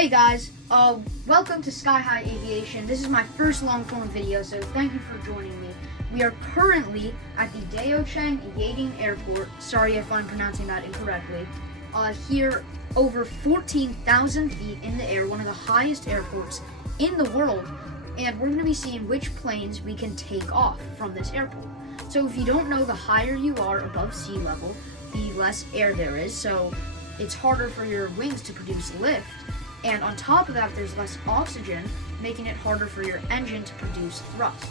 Hey guys, welcome to Sky High Aviation. This is my first long-form video, so thank you for joining me. We are currently at the Daocheng Yading Airport. Sorry if I'm pronouncing that incorrectly. Here, over 14,000 feet in the air, one of the highest airports in the world, and we're going to be seeing which planes we can take off from this airport. So if you don't know, the higher you are above sea level, the less air there is, so it's harder for your wings to produce lift. And on top of that, there's less oxygen, making it harder for your engine to produce thrust.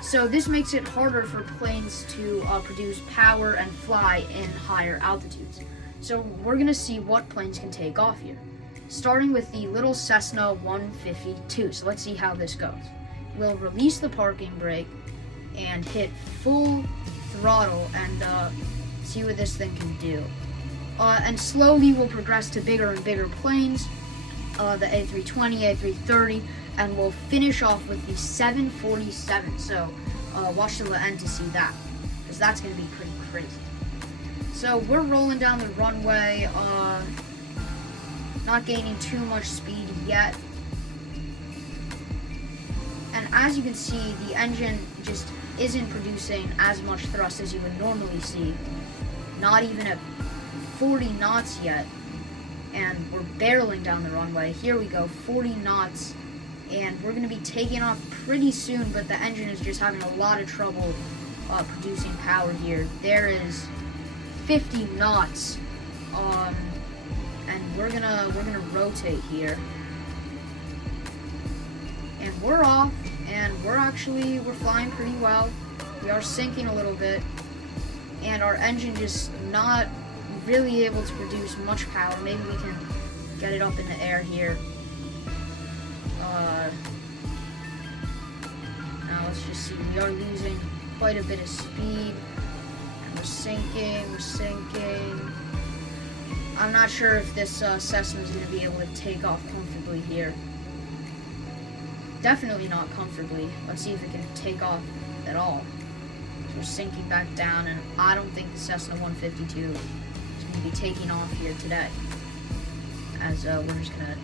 So this makes it harder for planes to produce power and fly in higher altitudes. So we're going to see what planes can take off here, starting with the little Cessna 152. So let's see how this goes. We'll release the parking brake and hit full throttle and see what this thing can do. And slowly we'll progress to bigger and bigger planes, the A320, A330, and we'll finish off with the 747. So watch till the end to see that, because that's going to be pretty crazy. So we're rolling down the runway, not gaining too much speed yet. And as you can see, the engine just isn't producing as much thrust as you would normally see. Not even at 40 knots yet. And we're barreling down the runway. Here we go, 40 knots. And we're going to be taking off pretty soon, but the engine is just having a lot of trouble producing power here. There is 50 knots. And we're gonna rotate here. And we're off, and we're flying pretty well. We are sinking a little bit, and our engine just not really able to produce much power. Maybe we can get it up in the air here. Now let's just see, we are losing quite a bit of speed, and we're sinking. I'm not sure if this Cessna is going to be able to take off comfortably here. Definitely not comfortably. Let's see if it can take off at all. So we're sinking back down, and I don't think the Cessna 152 is going to be taking off here today, as we're just going to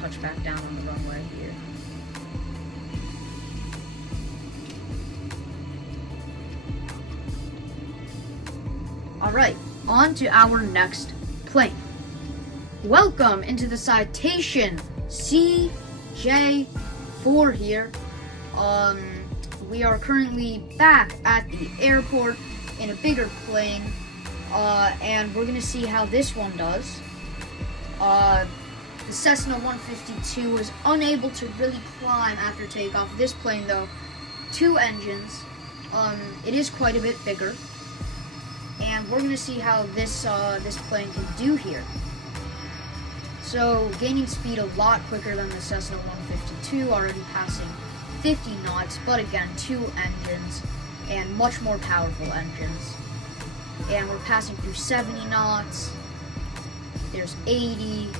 touch back down on the runway here. Alright, on to our next plane. Welcome into the Citation CJ4 here. We are currently back at the airport in a bigger plane, and we're going to see how this one does. The Cessna 152 was unable to really climb after takeoff. This plane, though, 2 engines. It is quite a bit bigger, and we're going to see how this plane can do here. So, gaining speed a lot quicker than the Cessna 152, already passing 50 knots, but again, 2 engines, and much more powerful engines. And we're passing through 70 knots, there's 80,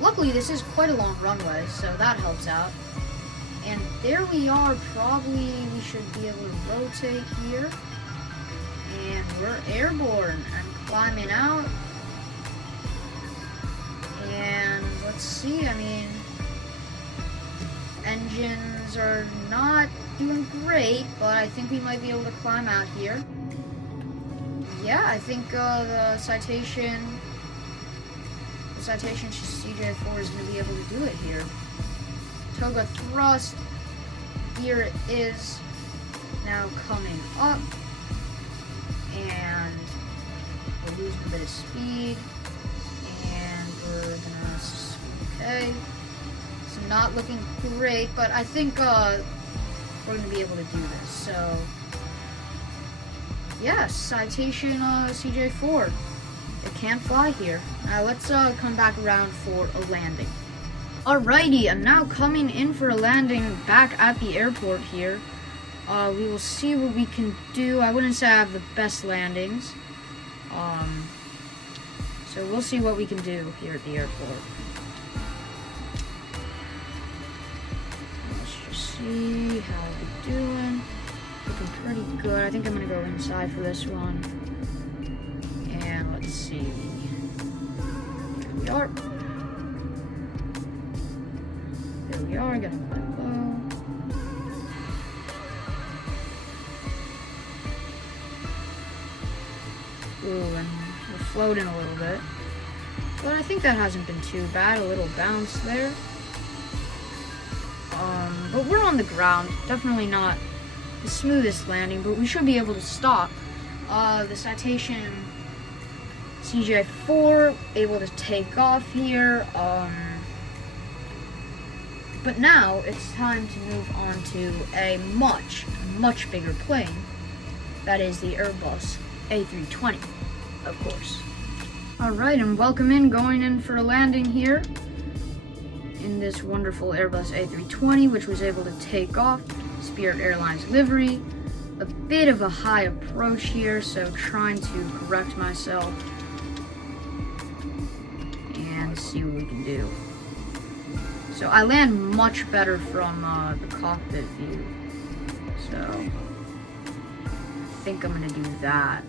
luckily this is quite a long runway, so that helps out. And there we are, probably we should be able to rotate here. And we're airborne and climbing out. And let's see, I mean, engines are not doing great, but I think we might be able to climb out here. Yeah, I think the Citation CJ4 is going to be able to do it here. Toga thrust, here it is, now coming up, and we're losing a bit of speed, and we're gonna, okay, so not looking great, but I think we're gonna be able to do this. So yes, Citation CJ4, it can fly here. Now let's come back around for a landing. Alrighty, I'm now coming in for a landing back at the airport here. We will see what we can do. I wouldn't say I have the best landings. So we'll see what we can do here at the airport. Let's just see how we're doing. Looking pretty good. I think I'm going to go inside for this one. And let's see. Here we are. we are getting quite low. Ooh, and we're floating a little bit. But I think that hasn't been too bad. A little bounce there. But we're on the ground. Definitely not the smoothest landing, but we should be able to stop. The Citation CJ4 able to take off here. But now it's time to move on to a much bigger plane. That is the Airbus A320, of course. Alright, and welcome in, going in for a landing here in this wonderful Airbus A320, which was able to take off. Spirit Airlines livery. A bit of a high approach here, so trying to correct myself and see what we can do. So I land much better from the cockpit view, so I think I'm gonna do that.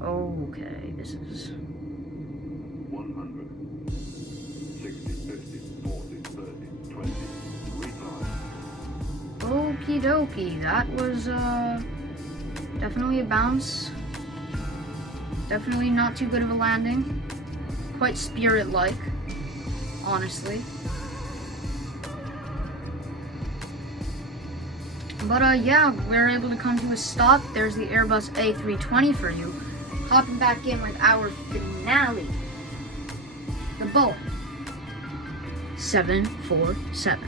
Okay, this is 100, 60, 50, 40, 30, 20, retard. Okie dokie, that was definitely a bounce. Definitely not too good of a landing. Quite Spirit-like, honestly. But yeah, we're able to come to a stop. There's the Airbus A320 for you. Hopping back in with our finale. The Boeing 747.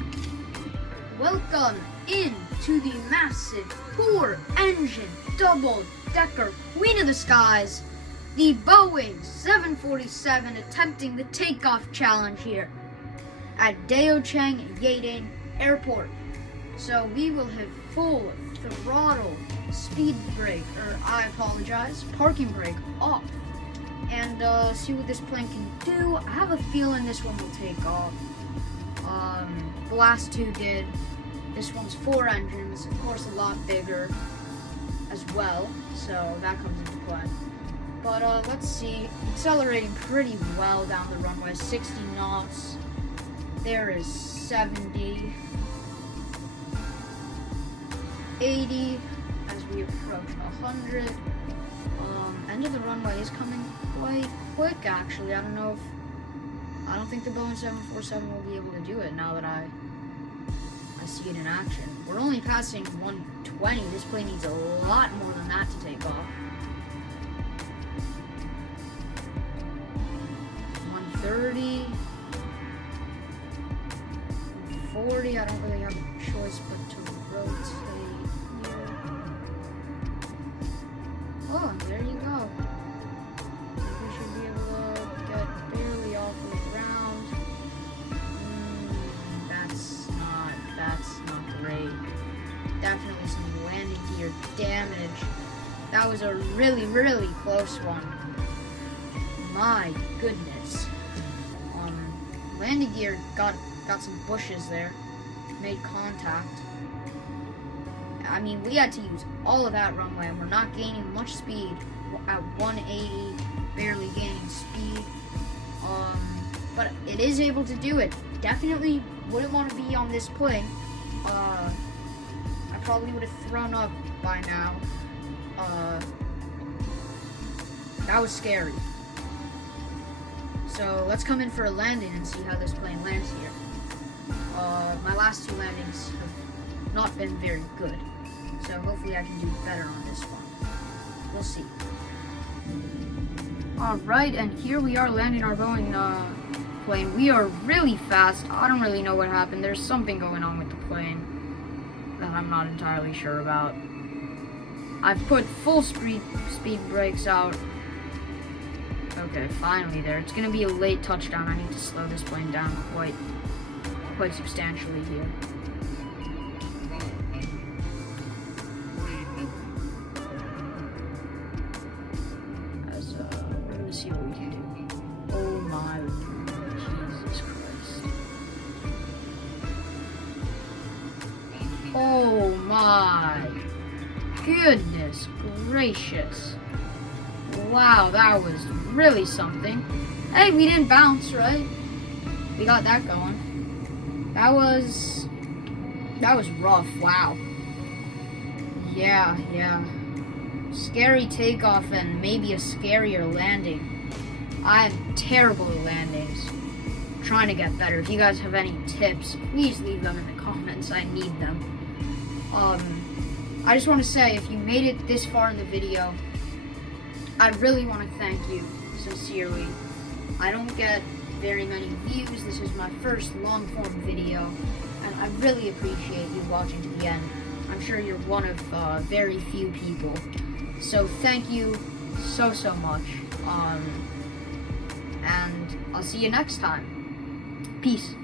Welcome into the massive 4-engine double-decker Queen of the Skies, the Boeing 747, attempting the takeoff challenge here at Daocheng Yading Airport. So we will have full throttle speed brake, or I apologize, parking brake off, and see what this plane can do. I have a feeling this one will take off. The last two did. This one's 4 engines, of course a lot bigger as well, so that comes into play. But let's see, accelerating pretty well down the runway, 60 knots. There is 70, 80 as we approach 100. End of the runway is coming quite quick, actually. I don't think the Boeing 747 will be able to do it now that I see it in action. We're only passing 120. This plane needs a lot more than that to take off. 130, 40. I don't really have a choice but to rotate here. Oh, there you go. We should be able to get barely off the ground. That's not great. Definitely some landing gear damage. That was a really close one. My goodness. Landing gear got some bushes there. Made contact. I mean, we had to use all of that runway, and we're not gaining much speed at 180, barely gaining speed. But it is able to do it. Definitely wouldn't want to be on this plane. I probably would have thrown up by now. That was scary. So let's come in for a landing and see how this plane lands here. My last 2 landings have not been very good, so hopefully I can do better on this one. We'll see. Alright, and here we are landing our Boeing plane. We are really fast. I don't really know what happened. There's something going on with the plane that I'm not entirely sure about. I've put full speed brakes out. Okay, finally there. It's gonna be a late touchdown. I need to slow this plane down quite substantially here. We're gonna see what we can do. Oh my Jesus Christ. Oh my goodness gracious. Wow, that was really something. Hey, we didn't bounce, right? We got that going. That was rough. Wow. Yeah. Scary takeoff and maybe a scarier landing. I'm terrible at landings. Trying to get better. If you guys have any tips, please leave them in the comments. I need them. I just want to say, if you made it this far in the video, I really want to thank you sincerely. I don't get very many views. This is my first long form video, and I really appreciate you watching to the end. I'm sure you're one of very few people. So thank you so much. And I'll see you next time. Peace.